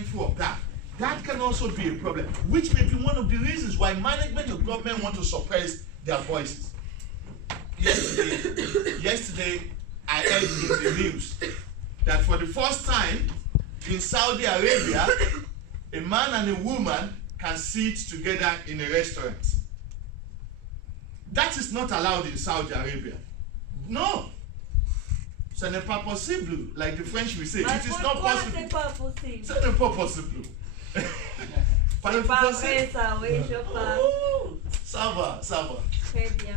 mindful of that. That can also be a problem, which may be one of the reasons why management of government want to suppress their voices. Yesterday, I heard in the news that for the first time in Saudi Arabia, a man and a woman can sit together in a restaurant. That is not allowed in Saudi Arabia. No. Ce n'est pas possible, like the French will say. It is not possible. C'est pas possible. Ce n'est pas possible. C'est pas vrai ça, oui, je parle. Ça va, ça va. Très bien.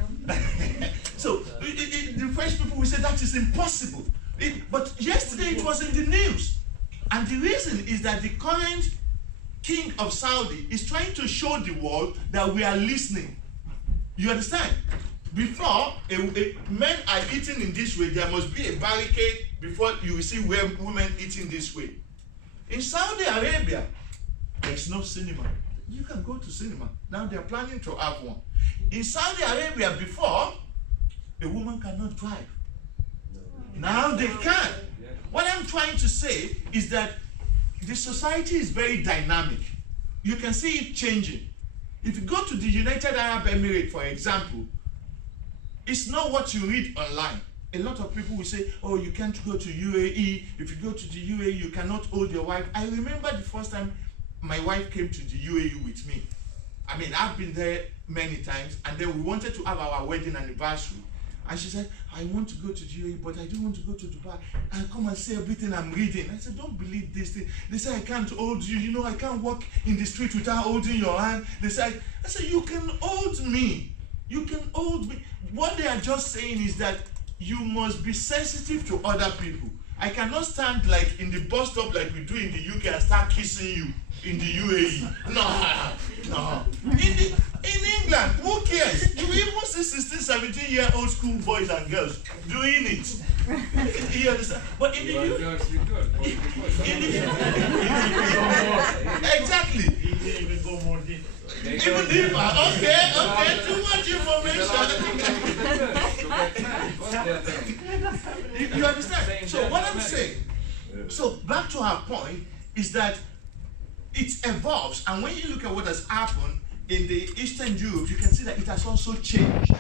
So, the French people will say that is impossible. But yesterday it was in the news. And the reason is that the current king of Saudi is trying to show the world that we are listening. You understand? Before, men are eating in this way, there must be a barricade before you will see women eating this way. In Saudi Arabia, there's no cinema. You can go to cinema. Now they're planning to have one. In Saudi Arabia, before, a woman cannot drive. Now they can. What I'm trying to say is that the society is very dynamic. You can see it changing. If you go to the United Arab Emirates, for example, it's not what you read online. A lot of people will say, oh, you can't go to UAE. If you go to the UAE, you cannot hold your wife. I remember the first time my wife came to the UAE with me. I mean, I've been there many times, and then we wanted to have our wedding anniversary. And she said, I want to go to the UAE, but I don't want to go to Dubai. And come and say everything I'm reading. I said, don't believe this thing. They say, I can't hold you. You know, I can't walk in the street without holding your hand. They said, I said, you can hold me. You can hold me. What they are just saying is that you must be sensitive to other people. I cannot stand like in the bus stop like we do in the UK and start kissing you in the UAE. No. In England, who cares? You even see 16, 17-year-old school boys and girls doing it. You understand? But in the UK, exactly. Even go more deep. Even deeper. Okay, too much information. You understand? So what I'm saying, so back to our point, is that it evolves, and when you look at what has happened in the Eastern Europe, you can see that it has also changed.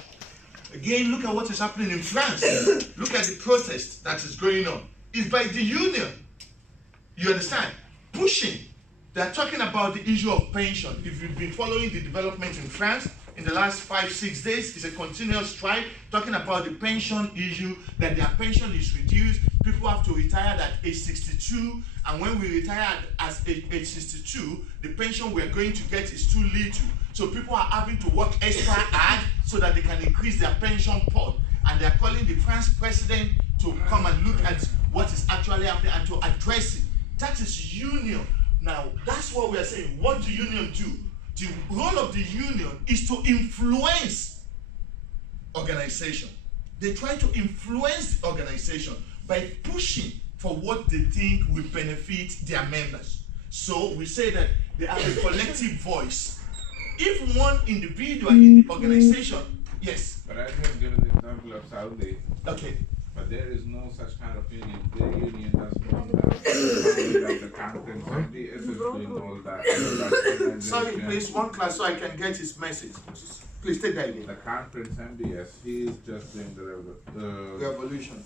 Again, look at what is happening in France. Look at the protest that is going on. It's by the union. You understand? Pushing. They're talking about the issue of pension. If you've been following the development in France in the last 5-6 days, it's a continuous strike talking about the pension issue, that their pension is reduced. People have to retire at age 62, and when we retire at age 62, the pension we're going to get is too little. So people are having to work extra hard so that they can increase their pension pot. And they're calling the French president to come and look at what is actually happening and to address it. That is union. Now, that's what we are saying. What do union do? The role of the union is to influence organization. They try to influence the organization by pushing for what they think will benefit their members. So we say that they have a collective voice. If one individual in the organization, yes. But I have given the example of Saudi. Okay. But there is no such kind of union. Their union does not that the conference and the SS doing all that. Sorry, please, one class so I can get his message. Please take that again. The conference MBS, he is just doing the revolution.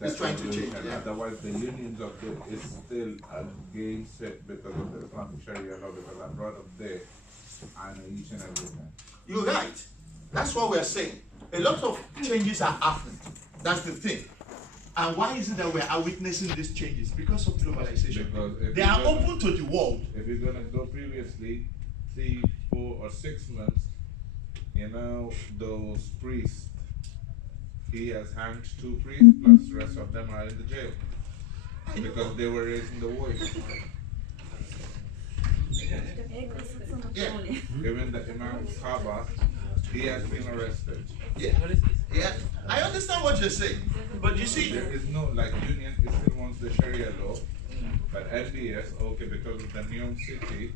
He's trying to change. Yeah. Otherwise, the unions of the is still against it because of the Islamic Sharia law, because I brought up there and each and everything. You're right. That's what we're saying. A lot of changes are happening. That's the thing. And why is it that we are witnessing these changes? Because of globalization. Because they are open to the world. If you're going to go previously, 3, 4, or 6 months, you know, those priests, he has hanged 2 priests, plus the rest of them are in the jail. Because they were raising the voice. Yeah. Even the Imam Sahaba, he has been arrested. Yeah. I understand what you're saying, but you see, there is no, like, union, it still wants the Sharia law, but MBS, okay, because of the Neom City,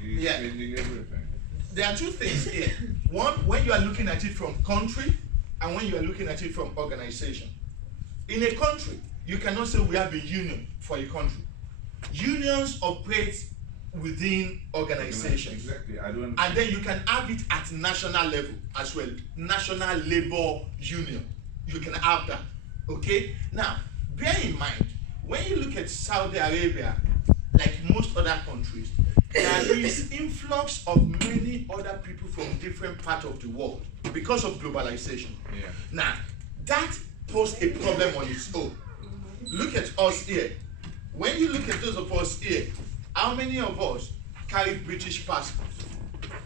he's changing everything. There are 2 things here. One, when you are looking at it from country, and when you are looking at it from organization. In a country, you cannot say we have a union for a country. unions operate within organizations. Exactly. I don't. And then you can have it at national level as well. National Labor Union. You can have that. Okay? Now, bear in mind, when you look at Saudi Arabia, like most other countries, there is influx of many other people from different parts of the world because of globalization. Yeah. Now, that poses a problem on its own. Look at us here. When you look at those of us here, how many of us carry British passports?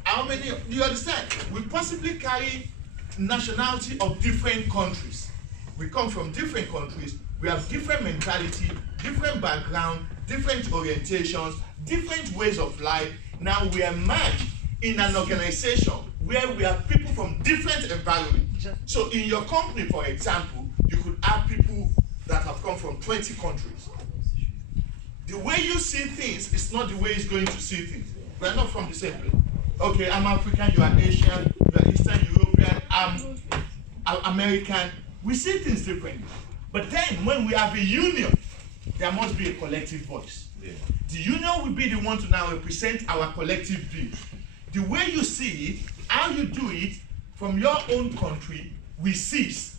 How many? Do you understand? We possibly carry nationality of different countries. We come from different countries. We have different mentality, different background, different orientations, different ways of life. Now we are merged in an organization where we have people from different environments. So in your company, for example, you could have people that have come from 20 countries. The way you see things is not the way it's going to see things. We are not from the same place. Okay, I'm African, you are Asian, you are Eastern European, I'm American. We see things differently. But then when we have a union, there must be a collective voice. Yeah. The union will be the one to now represent our collective view. The way you see it, how you do it from your own country, we cease.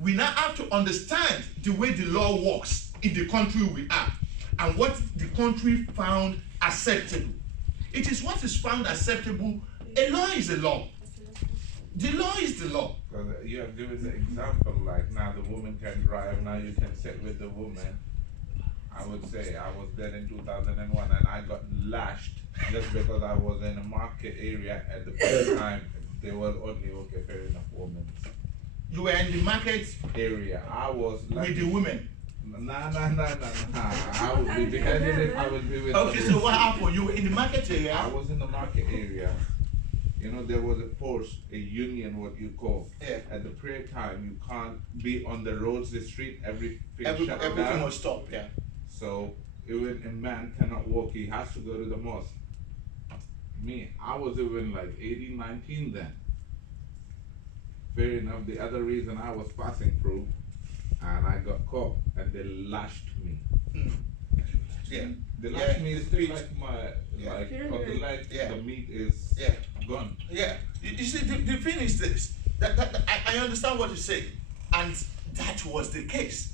We now have to understand the way the law works in the country we are and what the country found acceptable. It is what is found acceptable. A law is a law. The law is the law. Because you have given the example, like now the woman can drive, now you can sit with the woman. I would say I was there in 2001 and I got lashed just because I was in a market area at the first time. They were only, okay, fair enough, women. You were in the market Area. I was like. with the women. Nah. I would be beheaded if I would be with Okay, the so what happened? You were in the market I area. was in the market area. You know, there was a force, a union, what you call. Yeah. At the prayer time, you can't be on the roads, the street, everything shut Everything down. was stopped, yeah. So even a man cannot walk, he has to go to the mosque. Me, I was even like 18, 19 then. Fair enough, the other reason I was passing through and I got caught and they lashed me. Mm. Yeah. They lashed Yeah. me still like my, Yeah. like on the leg, Yeah. the meat is Yeah. gone. Yeah. You see, the thing is this. I understand what you say. And that was the case.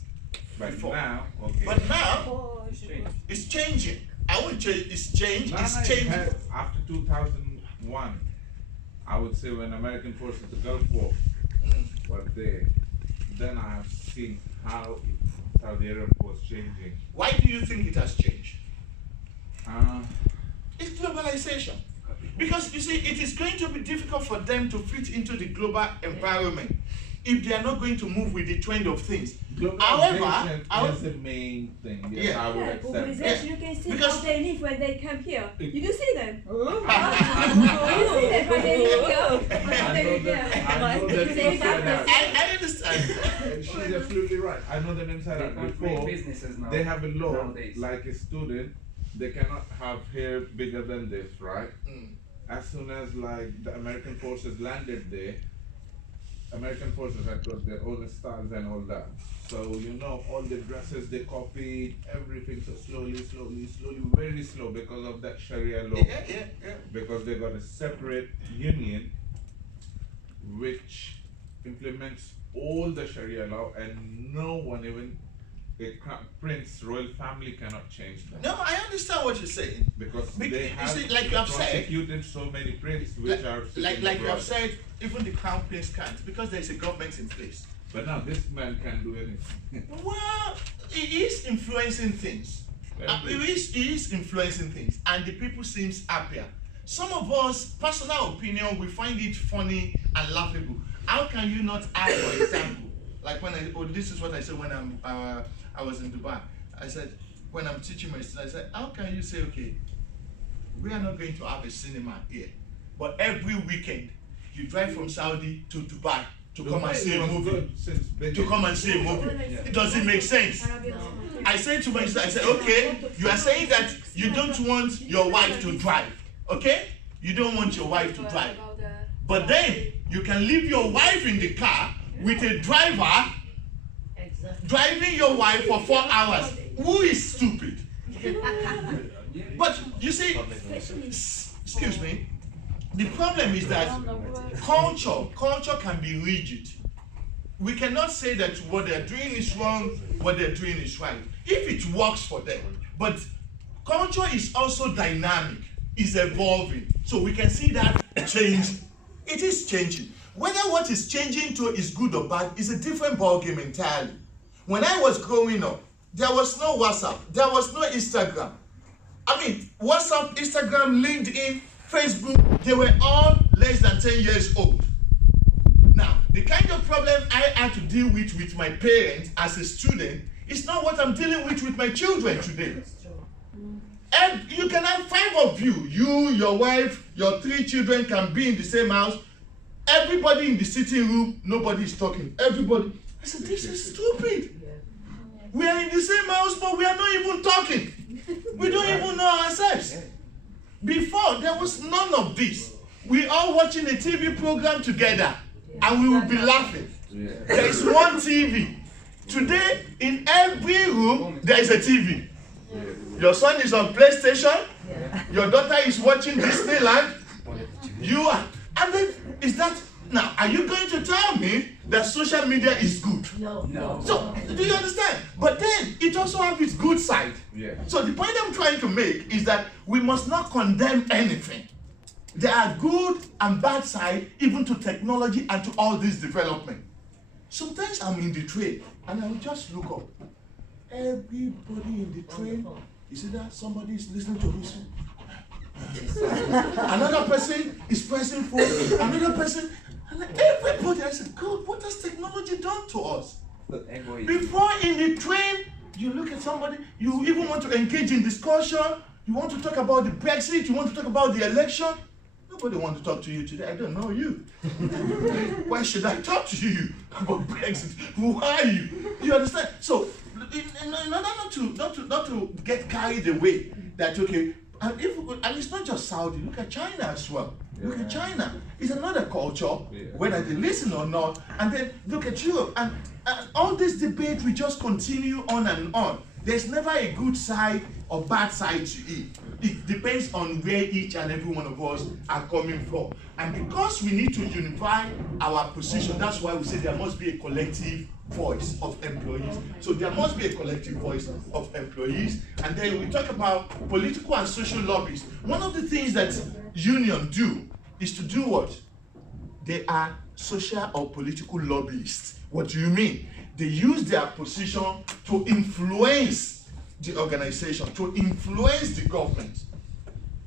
But Before. now, okay. But now, it's changing. I won't change. It's changed. Now It's it changing. has- after 2001, I would say when American forces, the Gulf War, were there, then I have seen how Saudi Arabia was changing. Why do you think it has changed? Uh, It's globalization. Because you see, it is going to be difficult for them to fit into the global environment if they are not going to move with the trend of things. globalization is the main thing. Yes, Yeah. I would Yeah, accept globalization, that. you can see Because- how they live when they come here. It- You do see them. Oh. You see them when they live here. How I they know live that. here. I know that They inside have out. I understand. She's absolutely right. I know them inside They out. can't Before, make businesses now. they have a law, nowadays. like a student, they cannot have hair bigger than this, right? Mm. As soon as like the American forces landed there, American forces had got their own styles and all that. So you know all the dresses they copied, everything so slowly, very slow because of that Sharia law. Yeah. Because they got a separate union which implements all the Sharia law and no one, even a prince, royal family cannot change that. No, I understand what you're saying. Because Bec- they you have see, like you have said- prosecuted so many princes which are sitting Like you abroad. have said, even the crown prince can't because there is a government in place. But now this man can't do anything. Well, he is influencing things. He is influencing things, and the people seems happier. Some of us, personal opinion, we find it funny and laughable. How can you not add, for example, like this is what I said when I was in Dubai. I said, when I'm teaching my students, I said, how can you say, okay, we are not going to have a cinema here, but every weekend you drive from Saudi to Dubai to come and see a was movie. good since To beginning. come and see a movie. It doesn't make sense. I said to my students, I said, okay, you are saying that you don't want your wife to drive, okay? You don't want your wife to drive. But then you can leave your wife in the car with a driver driving your wife for 4 hours. Who is stupid? But you see, excuse me, the problem is that culture can be rigid. We cannot say that what they're doing is wrong, what they're doing is right, if it works for them. But culture is also dynamic, is evolving. So we can see that change. It is changing. Whether what is changing to is good or bad is a different ballgame entirely. When I was growing up, there was no WhatsApp, there was no Instagram. I mean, WhatsApp, Instagram, LinkedIn, Facebook, they were all less than 10 years old. Now, the kind of problem I had to deal with my parents as a student is not what I'm dealing with my children today. And you can have 5 of you, your wife, your 3 children can be in the same house. Everybody in the sitting room, nobody is talking. Everybody. I said, this is stupid. We are in the same house, but we are not even talking. We don't even know ourselves. Before, there was none of this. We are watching a TV program together, and we will be laughing. There is one TV. Today, in every room, there is a TV. Your son is on PlayStation. Your daughter is watching Disneyland. You are. And then, is that, now, are you going to tell me that social media is good? No. So, do you understand? But then, it also has its good side. Yeah. So the point I'm trying to make is that we must not condemn anything. There are good and bad sides even to technology and to all this development. Sometimes I'm in the train and I will just look up. Everybody in the train, you see that somebody is listening to music. Another person is pressing phone. Another person, and like everybody. I said, God, what has technology done to us? Before in the train, you look at somebody, you even want to engage in discussion, you want to talk about the Brexit, you want to talk about the election. Nobody wants to talk to you today. I don't know you. Why should I talk to you about Brexit? Who are you? You understand? So, in order not to get carried away, that okay, and it's not just Saudi. Look at China as well. Look at China. It's another culture, whether they listen or not. And then look at Europe. And all this debate will just continue on and on. There's never a good side or bad side to it. It depends on where each and every one of us are coming from. And because we need to unify our position, that's why we say there must be a collective voice of employees. So there must be a collective voice of employees. And then we talk about political and social lobbies. One of the things that unions do is to do what? They are social or political lobbyists. What do you mean? They use their position to influence the organization, to influence the government.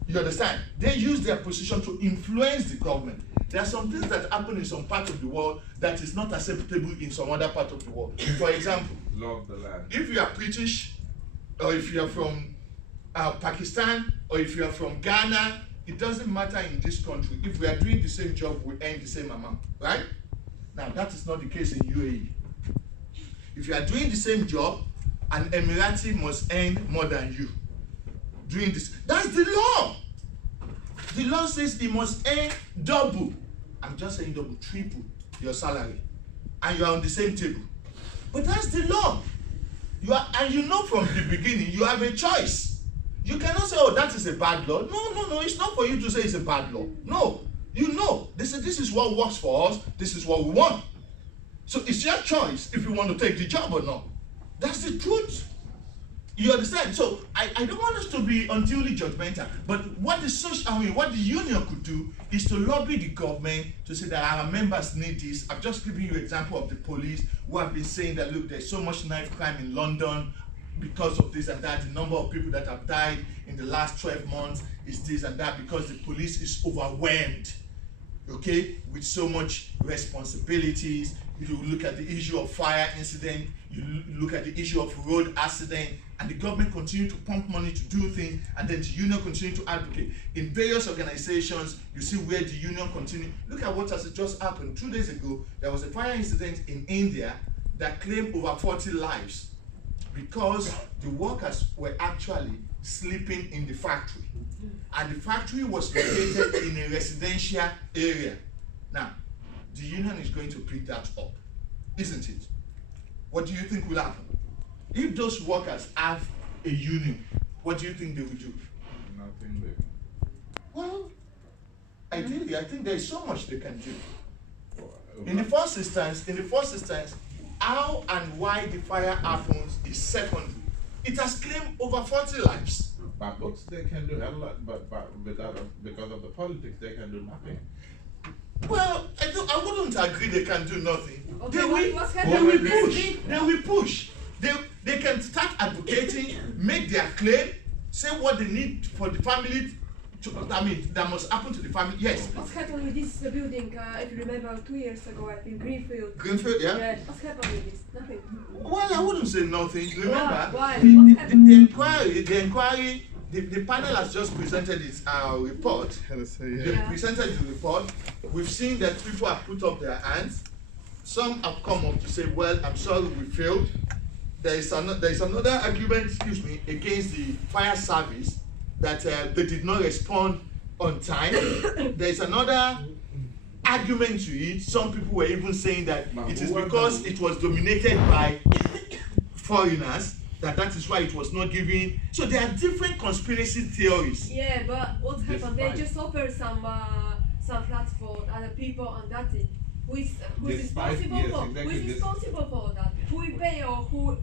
You understand? They use their position to influence the government. There are some things that happen in some part of the world that is not acceptable in some other part of the world. For example, Love the land. if you are British, or if you are from Pakistan, or if you are from Ghana, it doesn't matter in this country. If we are doing the same job, we earn the same amount, right? Now, that is not the case in UAE. If you are doing the same job, an Emirati must earn more than you. Doing this, that's the law. The law says he must earn double. I'm just saying double, triple your salary, and you are on the same table. But that's the law. You are, and you know from the beginning you have a choice. You cannot say, "Oh, that is a bad law." No. It's not for you to say it's a bad law. No, you know. They say this is what works for us. This is what we want. So it's your choice if you want to take the job or not. That's the truth. You understand? So I don't want us to be unduly judgmental, but what the union could do is to lobby the government to say that our members need this. I've just given you an example of the police who have been saying that, look, there's so much knife crime in London because of this and that. The number of people that have died in the last 12 months is this and that because the police is overwhelmed, okay, with so much responsibilities. You look at the issue of fire incident, you look at the issue of road accident, and the government continue to pump money to do things, and then the union continue to advocate. In various organizations, you see where the union continue. Look at what has just happened. 2 days ago, there was a fire incident in India that claimed over 40 lives because the workers were actually sleeping in the factory. And the factory was located in a residential area. Now, the union is going to pick that up, isn't it? What do you think will happen? If those workers have a union, what do you think they will do? Nothing there. Well, ideally, I think there is so much they can do. Oh, In the first instance, how and why the fire happens is secondary. It has claimed over 40 lives. But books they can do a lot, but because of the politics they can do nothing. Well, I wouldn't agree they can do nothing. Okay, They what's will happening this push. week? They will push. They can start advocating, make their claim, say what they need for the family. That must happen to the family. Yes. What's happened with this building? If you remember, 2 years ago, I think Greenfield. Greenfield, yeah? Yeah. What's happened with this? Nothing. Well, I wouldn't say nothing. Remember, Why? the What happened? the panel has just presented its report. They Yeah. presented the report. We've seen that people have put up their hands. Some have come up to say, well, I'm sorry we failed. There is another argument, against the fire service that they did not respond on time. There is another argument to it. Some people were even saying that it is because it was dominated by foreigners that is why it was not given. So there are different conspiracy theories. Yeah, but what happened? They just offered some flats for other people, and that's it. Who is responsible for? Who is responsible for that? Who will pay, or who?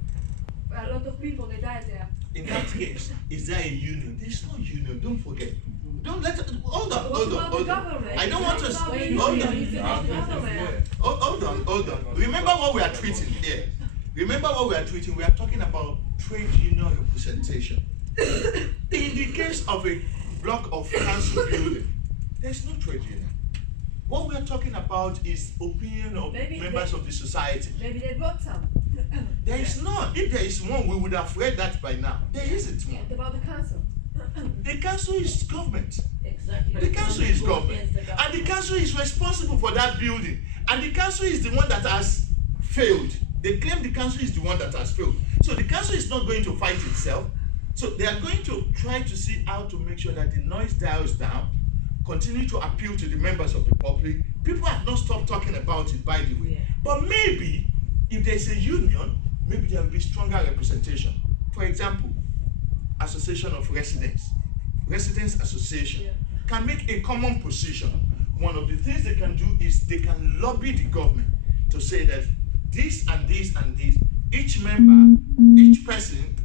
A lot of people they died there. In that case, is there a union? There's no union. Don't forget. Don't let. Hold on. I don't want to. Hold on. Remember what we are treating here. We are talking about trade union representation. In the case of a block of council building, there's no trade union. What we are talking about is opinion of members of the society. Maybe they brought some. There is none. If there is one, we would have read that by now. There isn't one. What about the council? The council is government. Exactly. The council is government. And the council is responsible for that building. And the council is the one that has failed. They claim the council is the one that has failed. So the council is not going to fight itself. So they are going to try to see how to make sure that the noise dials down, continue to appeal to the members of the public. People have not stopped talking about it, by the way. Yeah. But maybe, if there's a union, maybe there will be stronger representation. For example, Association of Residents Association can make a common position. One of the things they can do is they can lobby the government to say that this and this and this, each member, each person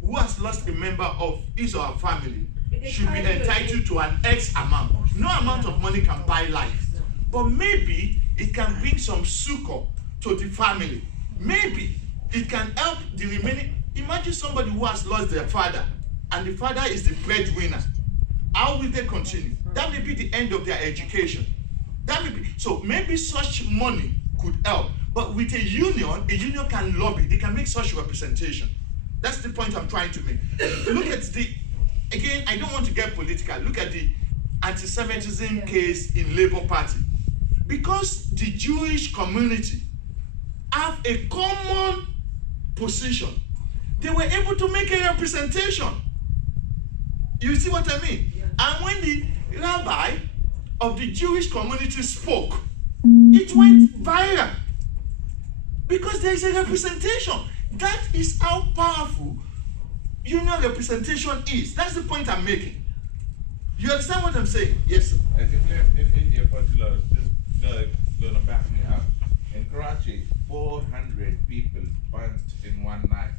who has lost a member of his or her family should be entitled to an X amount. No amount of money can buy life. But maybe it can bring some succor to the family. Maybe it can help the remaining. Imagine somebody who has lost their father and the father is the breadwinner. How will they continue? That may be the end of their education. That may be. So maybe such money could help. But with a union can lobby. They can make such representation. That's the point I'm trying to make. Look at again, I don't want to get political. Look at the anti-Semitism case in Labour Party. Because the Jewish community have a common position, they were able to make a representation. You see what I mean? Yeah. And when the rabbi of the Jewish community spoke, it went viral. Because there is a representation. That is how powerful union representation is. That's the point I'm making. You understand what I'm saying? Yes, sir. I think in India particular, this guy is gonna back me up. In Karachi, 400 people burnt in one night.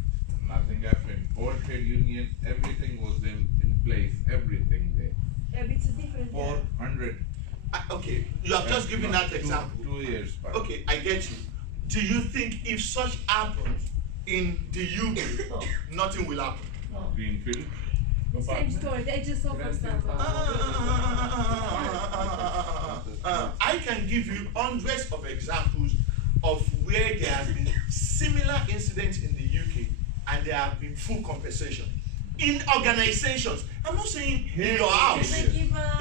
Nothing happened. All trade union, everything was in place. Everything there. Yeah, it's a different. 400. Okay, you have just given that example. 2 years back. Okay, I get you. Do you think if such happens in the UK, nothing will happen? Greenfield. The same story. They just offer some. I can give you hundreds of examples of where there has been similar incidents in the UK and there have been full compensation in organizations. I'm not saying in your house.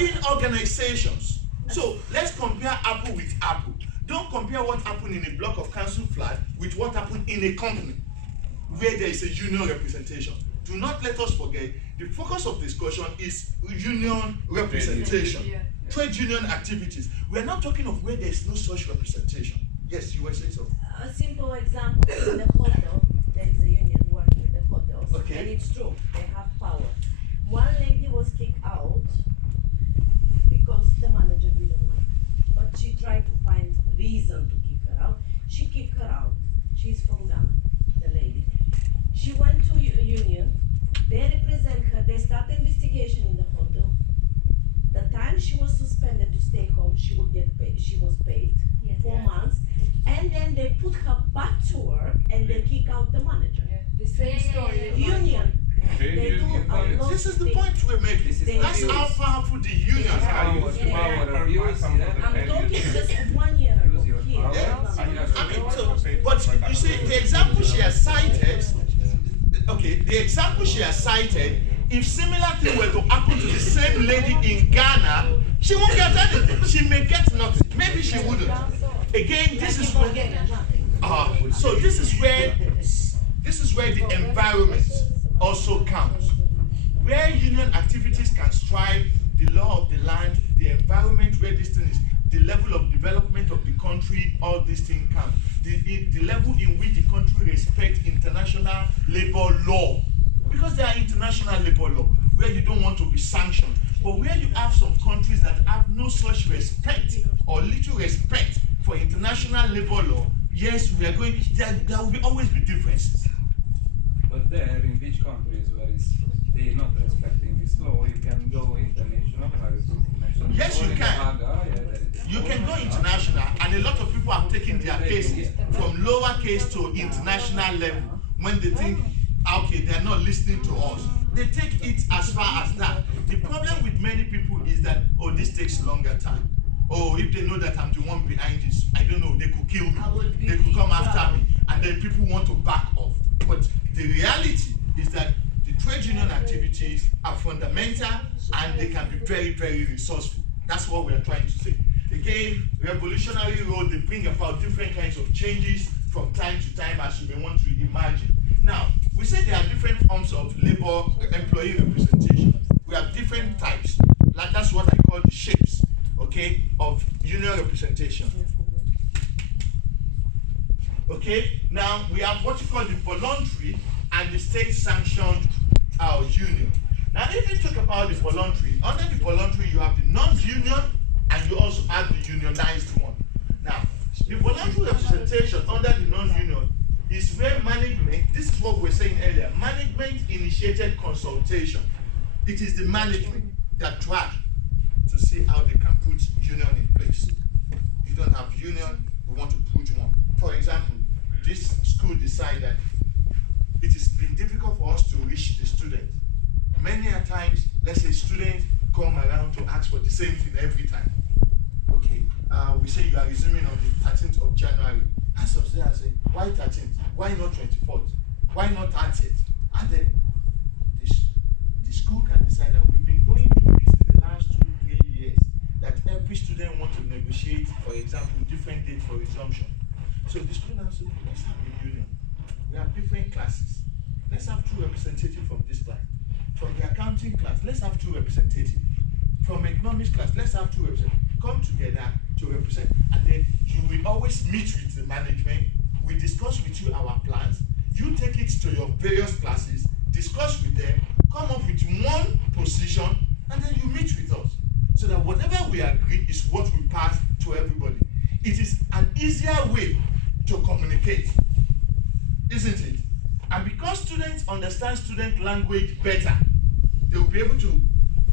In organizations. So let's compare apple with apple. Don't compare what happened in a block of council flat with what happened in a company where there is a union representation. Do not let us forget, the focus of discussion is union representation, trade union activities. We are not talking of where there is no such representation. Yes, you were saying so. A simple example, in the hotel, there is a union working with the hotels. Okay. And it's true, they have power. was kicked out because the manager didn't like her. But she tried to find reason to kick her out. She kicked her out. She's from Ghana, the lady. She went to union. They represent her. They start investigation in the hotel. The time she was suspended to stay home, she would get paid. She was paid 4 months, and then they put her back to work, and they kick out the manager. The same story. Union. They do a lot. This is the point we're making. That's how powerful the unions are. I'm talking just 1 year ago here. I mean, so, but you see, the example she has cited, okay, the example she has cited, if similar thing were to happen to the same lady in Ghana, she won't get anything. She may get nothing. Maybe she wouldn't. Again, this is where, so this is where the environment also counts. Where union activities can strive, the law of the land, the environment where this thing is, the level of development of the country, all these things count. The level in which the country respects international labor law. Because there are international labor law where you don't want to be sanctioned. But where you have some countries that have no such respect or little respect for international labor law, yes, we are going, there will always be differences. But there, in which countries where they not respecting this law, you can go international. Yes, you can. You can go international, and a lot of people have taken their cases from lower case to international level when they think, okay, they're not listening to us. They take it as far as that. The problem with many people is that, oh, this takes longer time. Oh, if they know that I'm the one behind this, I don't know, they could kill me. They could come after me. And then people want to back off. But the reality is that the trade union activities are fundamental and they can be very, very resourceful. That's what we're trying to say. Again, revolutionary road, they bring about different kinds of changes from time to time, as you may want to imagine. Now, we say there are different forms of labor employee representation. We have different types. Like that's what I call the shapes, okay, of union representation. Okay, now we have what you call the voluntary and the state-sanctioned union. Now, if you talk about the voluntary, under the voluntary you have the non-union and you also have the unionized one. Now, the voluntary representation under the non-union is where management, this is what we were saying earlier, management initiated consultation. It is the management that try to see how they can put union in place. You don't have union, we want to put one. For example, this school decided that it has been difficult for us to reach the student. Many a times, let's say students come around to ask for the same thing every time. Okay, we say you are resuming on the 13th of January. And some students say, why 13th? Why not 24th? Why not 30th? And then the school can decide that we've been going through this in the last 2-3 years, that every student wants to negotiate, for example, different date for resumption. So the school now says, let's have a union. We have different classes. Let's have 2 representatives from this class. From the accounting class, let's have 2 representatives. From economics class, let's have 2 representatives. Come together to represent. And then you will always meet with the management. We discuss with you our plans. You take it to your various classes, discuss with them, come up with one position, and then you meet with us. So that whatever we agree is what we pass to everybody. It is an easier way to communicate, isn't it? And because students understand student language better, they will be able to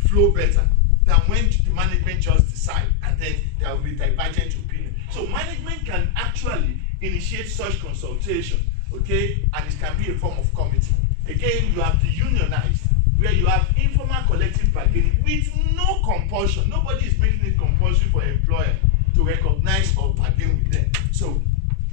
flow better than when the management just decide and then there will be divergent opinion. So management can actually initiate such consultation, okay, and it can be a form of committee. Again, you have the unionized, where you have informal collective bargaining with no compulsion. Nobody is making it compulsory for an employer to recognize or bargain with them. So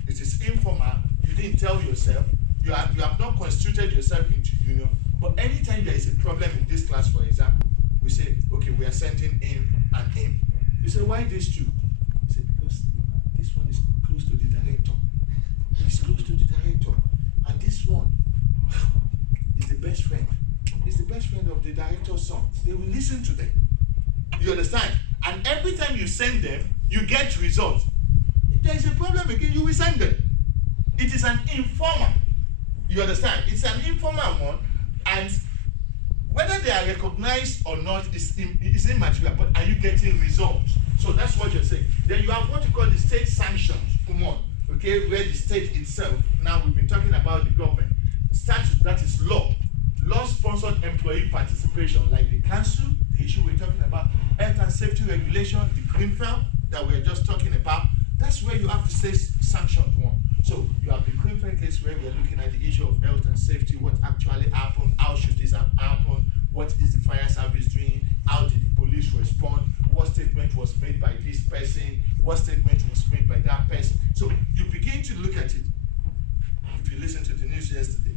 it is informal. You didn't tell yourself. You have not constituted yourself into union. But anytime there is a problem in this class, for example, we say, okay, we are sending him and him. You say, why these two? You say, because this one is close to the director. He's close to the director. And this one is the best friend. He's the best friend of the director's son. They will listen to them. You understand? And every time you send them, you get results. If there is a problem again, you will send them. It is an informal. You understand? It's an informal one, and whether they are recognized or not is immaterial, but are you getting results? So that's what you're saying. Then you have what you call the state sanctions, okay, where the state itself, now we've been talking about the government, statute, that is law. Law-sponsored employee participation, like the council, the issue we're talking about, health and safety regulation, the Greenfield that we're just talking about, that's where you have the state sanctioned one. So you have the Greenfield case where we're looking at the issue of health and safety, what actually happened, how should this have happened, what is the fire service doing, how did the police respond, what statement was made by this person, what statement was made by that person. So you begin to look at it. If you listen to the news yesterday,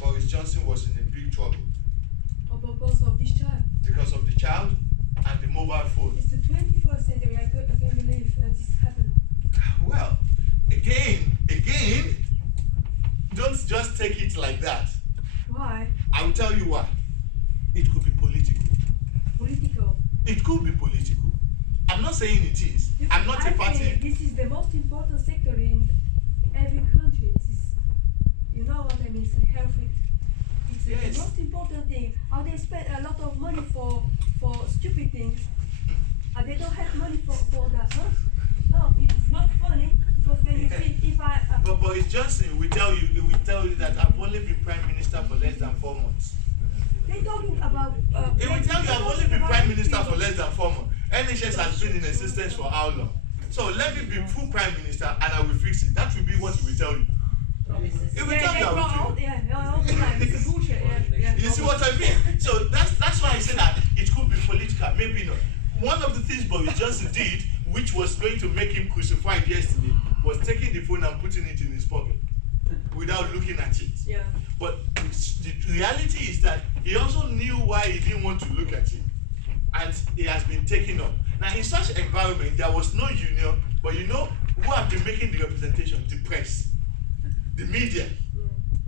Boris Johnson was in a big trouble. Because of this child. Because of the child and the mobile phone. It's the 21st century. I can't believe that this happened. Well, again, don't just take it like that. Why? I will tell you why. It could be political. Political. It could be political. I'm not saying it is. I'm not a party. This is the most important sector in every country. You know what I mean? It's healthy. It's Yes. the most important thing. How they spend a lot of money for stupid things, and they don't have money for that. Huh? No, it's not funny because when you think if I. But Boris Johnson will tell you that I've only been Prime Minister for less than 4 months. They're talking about. He will tell you I've only been Prime Minister for less than 4 months. NHS has been in existence for how long? So let me be full Prime Minister and I will fix it. That will be what he will tell you. He will tell you I will do it. All the time. It's a bullshit. Yeah. You see what I mean? So that's why I say that it could be political, maybe not. One of the things Boris Johnson did, which was going to make him crucified yesterday, was taking the phone and putting it in his pocket without looking at it. Yeah. But the reality is that he also knew why he didn't want to look at it. And it has been taken up. Now, in such an environment, there was no union, but you know who have been making the representation? The press, the media.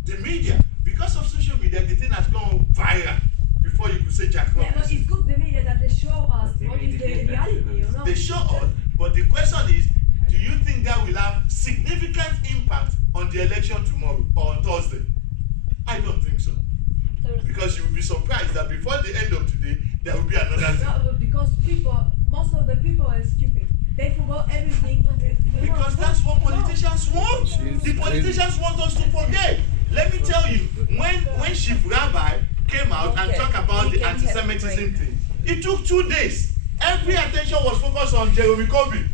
The media, because of social media, the thing has gone viral before you could say Jack Yeah, but Robinson. it's good the media that they show us what is the reality, you know. They show us, but the question is, do you think that will have significant impact on the election tomorrow or on Thursday? I don't think so. Because you will be surprised that before the end of today, there will be another thing. No, because most of the people are stupid. They forgot everything. Because that's what politicians want. The politicians want us to forget. Let me tell you, when Chief Rabbi came out and talked about the anti-Semitism thing, it took 2 days. Every attention was focused on Jeremy Corbyn.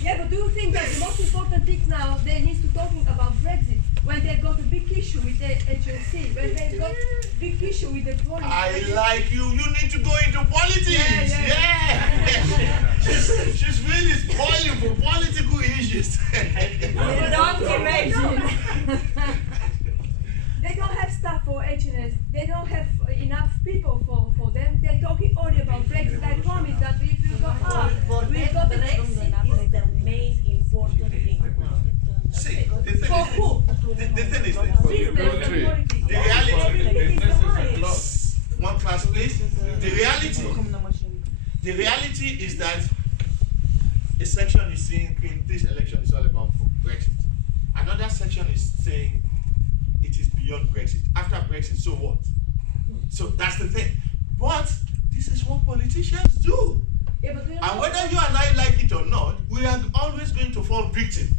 Yeah, but do you think that the most important thing now, they need to talking about Brexit, when they got a big issue with the HSC, when they got big issue with the police. I like you. You need to go into politics. Yeah. She's really spoiling for political issues. Don't imagine. They don't have staff for HNS. They don't have enough people for them. They're talking only about Brexit. I promise that if you go up, For we them, got the Brexit is the main important thing now. See, the thing For who? the thing is this. Business and politics. The reality. Everything is the highest. One class, please. The reality is that a section is saying this election is all about Brexit. Another section is saying it is beyond Brexit. After Brexit, so what? So that's the thing. But this is what politicians do. Yeah, but And whether you and I like it or not, we are always going to fall victim